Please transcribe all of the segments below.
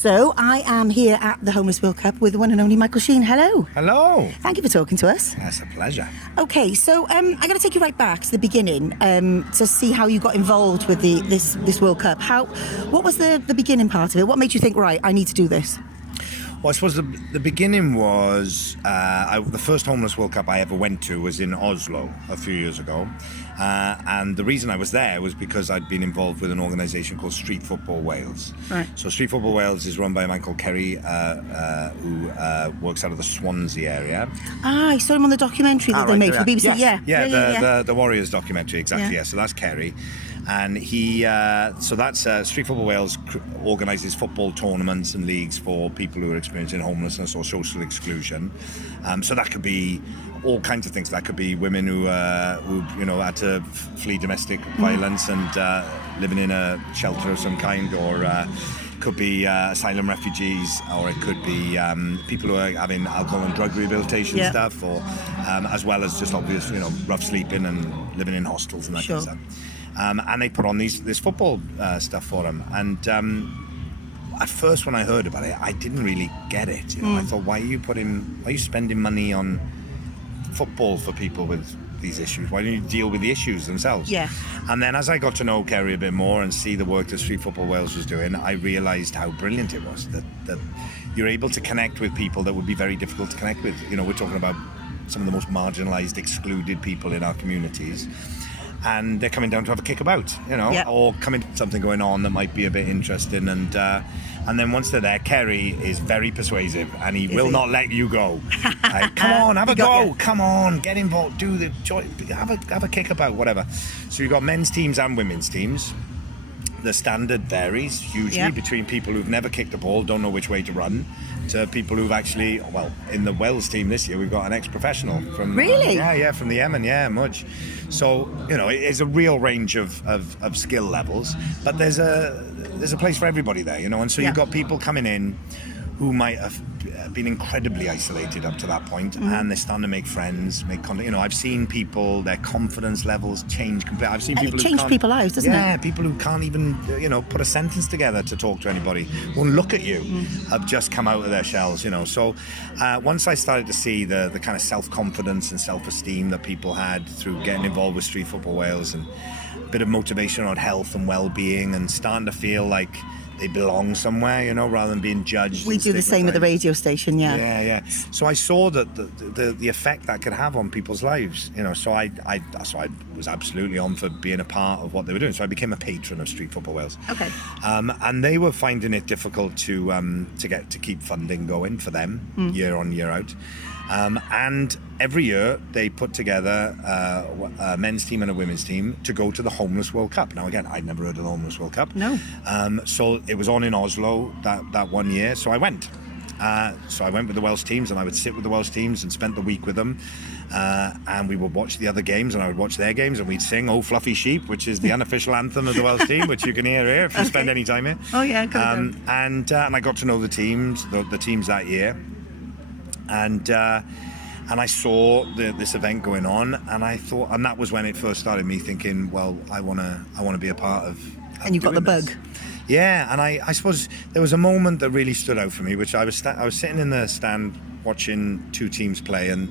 So I am here at the Homeless World Cup with the one and only Michael Sheen. Hello. Hello. Thank you for talking to us. That's a pleasure. Okay, so I'm going to take you right back to the beginning to see how you got involved with this World Cup. What was the beginning part of it? What made you think, right, I need to do this? Well, I suppose the beginning was the first Homeless World Cup I ever went to was in Oslo a few years ago. And the reason I was there was because I'd been involved with an organisation called Street Football Wales. Right. So Street Football Wales is run by Michael Sheen, who works out of the Swansea area. I saw him on the documentary that they made for the BBC. Yes. The Warriors documentary, exactly. Yeah. So that's Kerry. And so that's Street Football Wales organises football tournaments and leagues for people who are experiencing homelessness or social exclusion. So that could be all kinds of things. That could be women who had to flee domestic violence and living in a shelter of some kind, or could be asylum refugees, or it could be people who are having alcohol and drug rehabilitation stuff, or as well as just obvious, rough sleeping and living in hostels and that kind of stuff. And they put on this football stuff for them. And at first, when I heard about it, I didn't really get it. I thought, why are you spending money on football for people with these issues? Why don't you deal with the issues themselves? Yeah. And then as I got to know Kerry a bit more and see the work that Street Football Wales was doing, I realised how brilliant it was, that you're able to connect with people that would be very difficult to connect with. We're talking about some of the most marginalised, excluded people in our communities. And they're coming down to have a kickabout, or coming to something going on that might be a bit interesting. And then once they're there, Kerry is very persuasive, and he will not let you go. Come on, have a go. Come on, get involved. Have a kickabout, whatever. So you've got men's teams and women's teams. The standard varies hugely between people who've never kicked a ball, don't know which way to run, to people who've actually, in the Wales team this year, we've got an ex-professional from... Really? From the Yemen, Mudge. So, it's a real range of skill levels, but there's a place for everybody there, and so you've got people coming in who might have been incredibly isolated up to that point, and they're starting to make friends, make contact. I've seen people, their confidence levels change completely. I've seen people it changed people's lives, doesn't it? Yeah, people who can't even, put a sentence together to talk to anybody, won't look at you, have just come out of their shells, So once I started to see the kind of self-confidence and self-esteem that people had through getting involved with Street Football Wales, and a bit of motivation around health and well-being, and starting to feel like they belong somewhere, rather than being judged. We do the same with the radio station, Yeah. So I saw that the effect that could have on people's lives, So I was absolutely on for being a part of what they were doing. So I became a patron of Street Football Wales. Okay. And they were finding it difficult to keep funding going for them year on, year out. And every year they put together a men's team and a women's team to go to the Homeless World Cup. Now, again, I'd never heard of the Homeless World Cup. No. So it was on in Oslo that one year, so I went. So I went with the Welsh teams, and I would sit with the Welsh teams and spent the week with them. And we would watch the other games, and I would watch their games, and we'd sing "Oh Fluffy Sheep," which is the unofficial anthem of the Welsh team, which you can hear here if you spend any time here. Oh yeah, and I got to know the teams that year. And I saw this event going on, and I thought, and that was when it first started me thinking, well, I want to be a part of. And you got the bug. Yeah, and I suppose there was a moment that really stood out for me, which I was sitting in the stand watching two teams play, and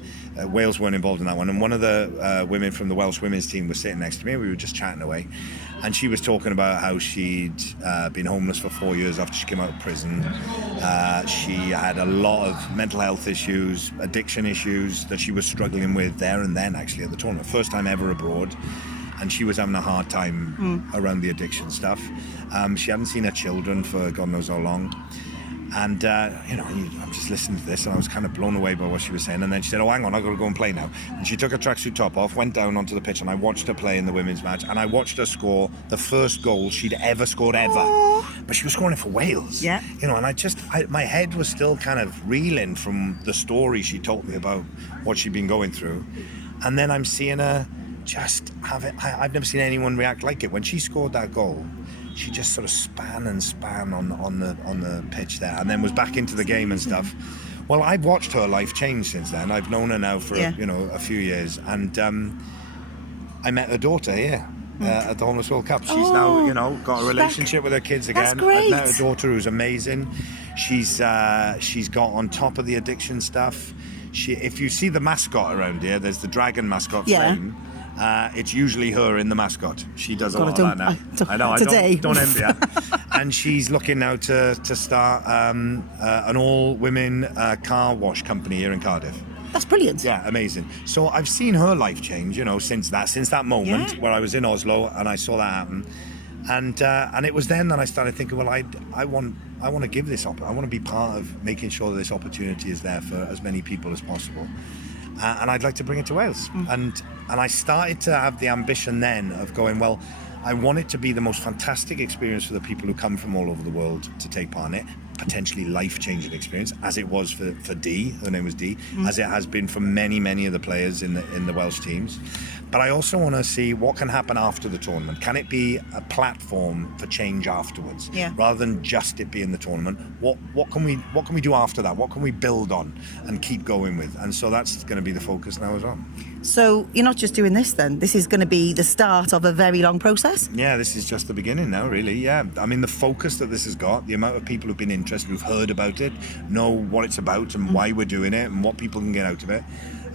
Wales weren't involved in that one. And one of the women from the Welsh women's team was sitting next to me. We were just chatting away, and she was talking about how she'd been homeless for 4 years after she came out of prison. She had a lot of mental health issues, addiction issues that she was struggling with there and then, actually, at the tournament. First time ever abroad. And she was having a hard time around the addiction stuff. She hadn't seen her children for God knows how long. And, I'm just listening to this, and I was kind of blown away by what she was saying. And then she said, oh, hang on, I've got to go and play now. And she took her tracksuit top off, went down onto the pitch, and I watched her play in the women's match. And I watched her score the first goal she'd ever scored ever. Aww. But she was scoring it for Wales. Yeah. And my head was still kind of reeling from the story she told me about what she'd been going through. And then I'm seeing her just have it. I've never seen anyone react like it. When she scored that goal, she just sort of span on the pitch there, and then was back into the game and stuff. Well, I've watched her life change since then. I've known her now for a few years, and I met her daughter here. at the Homeless World Cup. She's now, got a relationship with her kids again. That's great. I've met her daughter, who's amazing. She's got on top of the addiction stuff. If you see the mascot around here, there's the dragon mascot frame. It's usually her in the mascot. She does a lot of that now. I know. Today. Don't envy her. And she's looking now to start an all-women car wash company here in Cardiff. That's brilliant. Yeah, amazing. So I've seen her life change, since that moment where I was in Oslo and I saw that happen. And it was then that I started thinking, well, I want to give this up. I want to be part of making sure that this opportunity is there for as many people as possible. And I'd like to bring it to Wales. And I started to have the ambition then of going, well, I want it to be the most fantastic experience for the people who come from all over the world to take part in it, potentially life-changing experience, as it was for Dee, her name was Dee, as it has been for many of the players in the Welsh teams. But I also want to see what can happen after the tournament. Can it be a platform for change afterwards, rather than just it being the tournament? What can we do after that? What can we build on and keep going with? And so that's going to be the focus now as well. So you're not just doing this then? This is going to be the start of a very long process? Yeah, this is just the beginning now, really. Yeah, I mean, the focus that this has got, the amount of people who've been interested, who've heard about it, know what it's about and why we're doing it and what people can get out of it.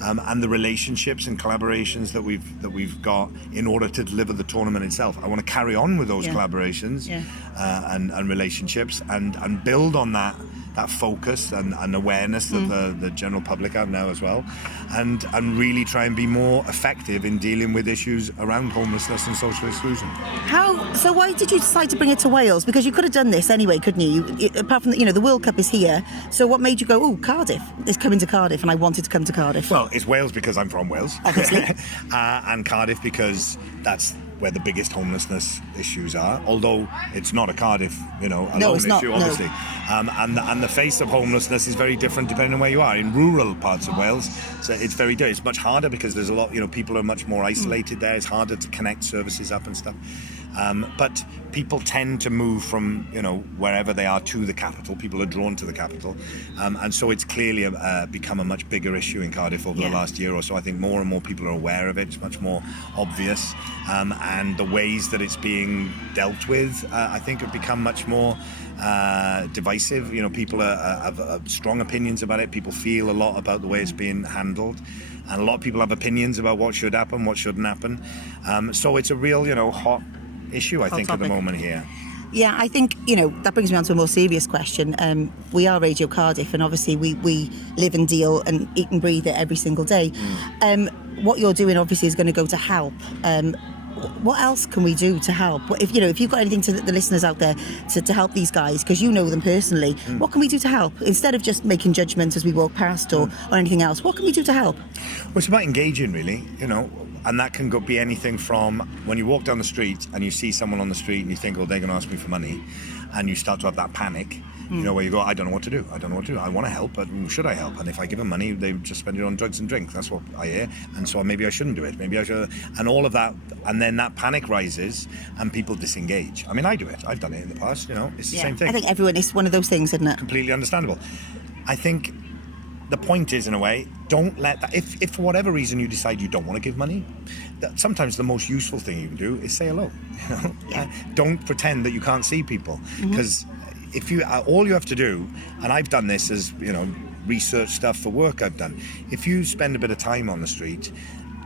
And the relationships and collaborations that we've got in order to deliver the tournament itself. I want to carry on with those collaborations and relationships and build on that focus and awareness that the general public have now as well, and really try and be more effective in dealing with issues around homelessness and social exclusion. So why did you decide to bring it to Wales? Because you could have done this anyway, couldn't you? Apart from the World Cup is here. So what made you go, oh, Cardiff, it's coming to Cardiff, and I wanted to come to Cardiff? Well, it's Wales because I'm from Wales, obviously, and Cardiff because that's where the biggest homelessness issues are, although it's not a Cardiff, alone issue, obviously. And the face of homelessness is very different depending on where you are. In rural parts of Wales, so it's very different. It's much harder because there's a lot, people are much more isolated there. It's harder to connect services up and stuff. But people tend to move from, wherever they are to the capital. People are drawn to the capital. And so it's clearly become a much bigger issue in Cardiff over the last year or so. I think more and more people are aware of it. It's much more obvious. And the ways that it's being dealt with, I think, have become much more divisive. People have strong opinions about it. People feel a lot about the way it's being handled. And a lot of people have opinions about what should happen, what shouldn't happen. So it's a real, hot issue, I think, topic at the moment here. Yeah, I think, that brings me on to a more serious question. We are Radio Cardiff, and obviously we live and deal and eat and breathe it every single day. What you're doing, obviously, is going to go to help. What else can we do to help? If you've got anything to the listeners out there to help these guys, because you know them personally, what can we do to help? Instead of just making judgments as we walk past or anything else, what can we do to help? Well, it's about engaging, really, and that can be anything from when you walk down the street and you see someone on the street and you think, oh, they're going to ask me for money, and you start to have that panic, where you go, I don't know what to do. I want to help, but should I help? And if I give them money, they just spend it on drugs and drink. That's what I hear. And so maybe I shouldn't do it. Maybe I should. And all of that. And then that panic rises and people disengage. I mean, I do it. I've done it in the past, It's the same thing. I think everyone, it's one of those things, isn't it? Completely understandable. I think the point is, in a way, don't let that, if for whatever reason you decide you don't want to give money, sometimes the most useful thing you can do is say hello. Don't pretend that you can't see people, because if you all you have to do, and I've done this as research stuff for work I've done, if you spend a bit of time on the street,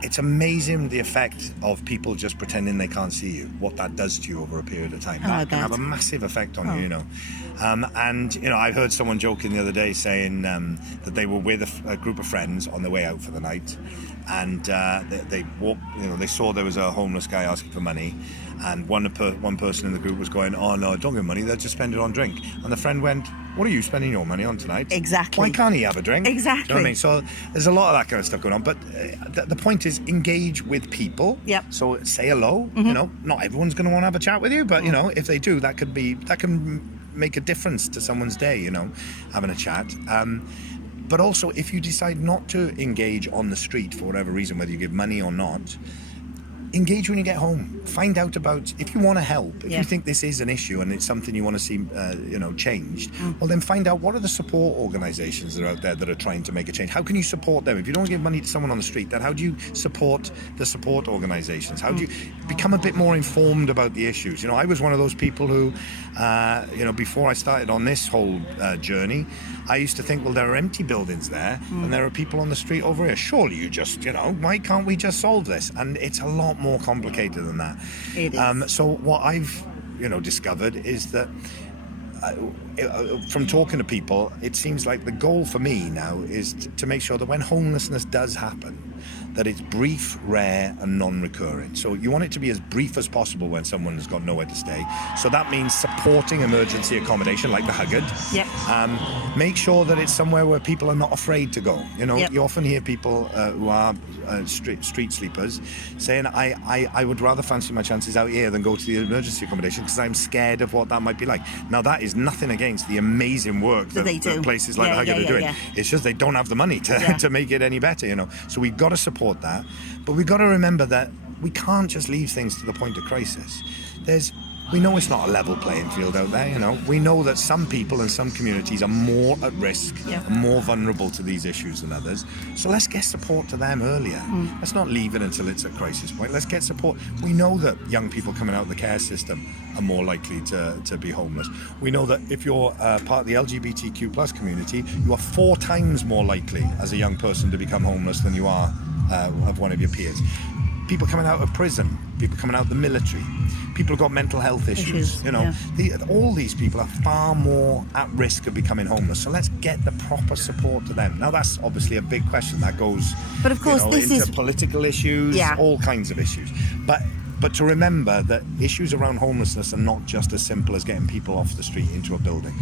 it's amazing the effect of people just pretending they can't see you, what that does to you over a period of time. That can have a massive effect on you, And I heard someone joking the other day saying that they were with a group of friends on their way out for the night, and they walked, they saw there was a homeless guy asking for money, and one person in the group was going, oh no, don't give money, they'll just spend it on drink. And the friend went, what are you spending your money on tonight? Exactly. Why can't he have a drink? Exactly. Do you know what I mean? So there's a lot of that kind of stuff going on, but the point is engage with people. Yep. So say hello. Not everyone's going to want to have a chat with you, but if they do, that can make a difference to someone's day. Having a chat. But also, if you decide not to engage on the street for whatever reason, whether you give money or not, engage when you get home. Find out about, if you want to help, if Yeah. you think this is an issue and it's something you want to see, changed, well, then find out what are the support organisations that are out there that are trying to make a change. How can you support them? If you don't give money to someone on the street, then how do you support the support organisations? How do you become a bit more informed about the issues? I was one of those people who, before I started on this whole journey, I used to think, well, there are empty buildings there and there are people on the street over here. Surely you just, why can't we just solve this? And it's a lot more complicated than that. It is. So what I've, discovered is that from talking to people, it seems like the goal for me now is to make sure that when homelessness does happen, that it's brief, rare and non-recurring. So you want it to be as brief as possible when someone has got nowhere to stay. So that means supporting emergency accommodation like the Huggard. Yep. Make sure that it's somewhere where people are not afraid to go. Yep. You often hear people who are street sleepers saying, I would rather fancy my chances out here than go to the emergency accommodation because I'm scared of what that might be like. Now, that is nothing against the amazing work that places like the Huggard are doing. Yeah. It's just they don't have the money to make it any better, So we've got to support that, but we've got to remember that we can't just leave things to the point of crisis. We know it's not a level playing field out there, We know that some people and some communities are more at risk and more vulnerable to these issues than others. So let's get support to them earlier. Let's not leave it until it's a crisis point. Let's get support. We know that young people coming out of the care system are more likely to be homeless. We know that if you're part of the LGBTQ plus community, you are 4 times more likely as a young person to become homeless than you are of one of your peers. People coming out of prison, people coming out of the military, people who've got mental health issues, all these people are far more at risk of becoming homeless. So let's get the proper support to them. Now, that's obviously a big question that goes, but of course, into political issues, all kinds of issues. But to remember that issues around homelessness are not just as simple as getting people off the street into a building.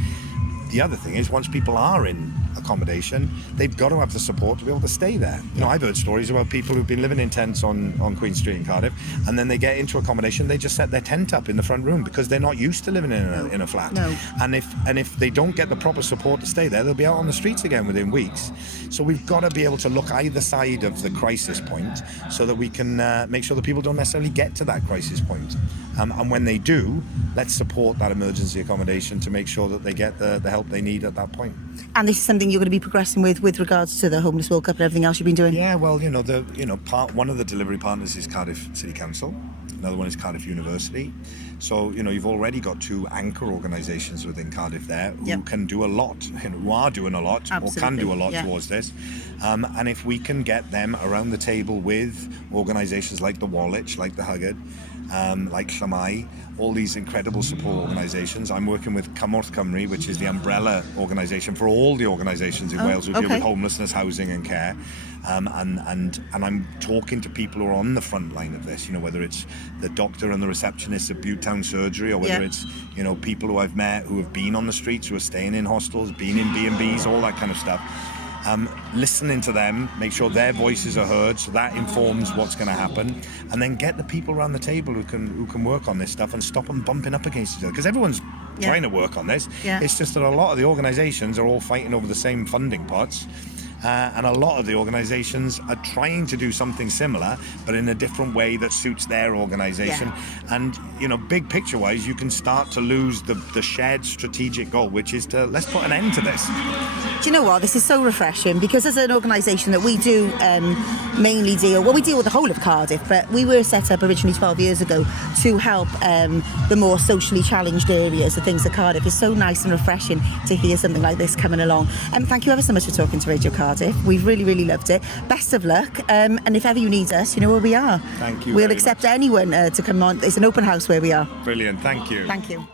The other thing is, once people are in accommodation, they've got to have the support to be able to stay there. I've heard stories about people who've been living in tents on Queen Street in Cardiff, and then they get into accommodation, they just set their tent up in the front room because they're not used to living in a flat. No. And if they don't get the proper support to stay there, they'll be out on the streets again within weeks. So we've got to be able to look either side of the crisis point so that we can make sure that people don't necessarily get to that crisis point. And when they do, let's support that emergency accommodation to make sure that they get the help they need at that point. And this is something you're going to be progressing with regards to the Homeless World Cup and everything else you've been doing? Yeah, well, one of the delivery partners is Cardiff City Council. Another one is Cardiff University. So, you've already got 2 anchor organisations within Cardiff there who can do a lot, who are doing a lot or can do a lot towards this. And if we can get them around the table with organisations like the Woolwich, like the Huggard, like Llamai, all these incredible support organisations. I'm working with Cymorth Cymru, which is the umbrella organisation for all the organisations in Wales who deal with homelessness, housing and care. And I'm talking to people who are on the front line of this, whether it's the doctor and the receptionist at Bute Town Surgery, or whether it's, people who I've met who have been on the streets, who are staying in hostels, been in B&Bs, all that kind of stuff. Listening to them, make sure their voices are heard, so that informs what's going to happen, and then get the people around the table who can work on this stuff and stop them bumping up against each other, because everyone's trying to work on this. It's just that a lot of the organisations are all fighting over the same funding pots. And a lot of the organisations are trying to do something similar, but in a different way that suits their organisation. And, big picture-wise, you can start to lose the shared strategic goal, which is to, let's put an end to this. Do you know what? This is so refreshing, because as an organisation that we do mainly we deal with the whole of Cardiff, but we were set up originally 12 years ago to help the more socially challenged areas, the things of Cardiff. It's so nice and refreshing to hear something like this coming along. Thank you ever so much for talking to Radio Cardiff. We've really, really loved it. Best of luck. And if ever you need us, you know where we are. Thank you. We'll accept anyone to come on. It's an open house where we are. Brilliant. Thank you. Thank you.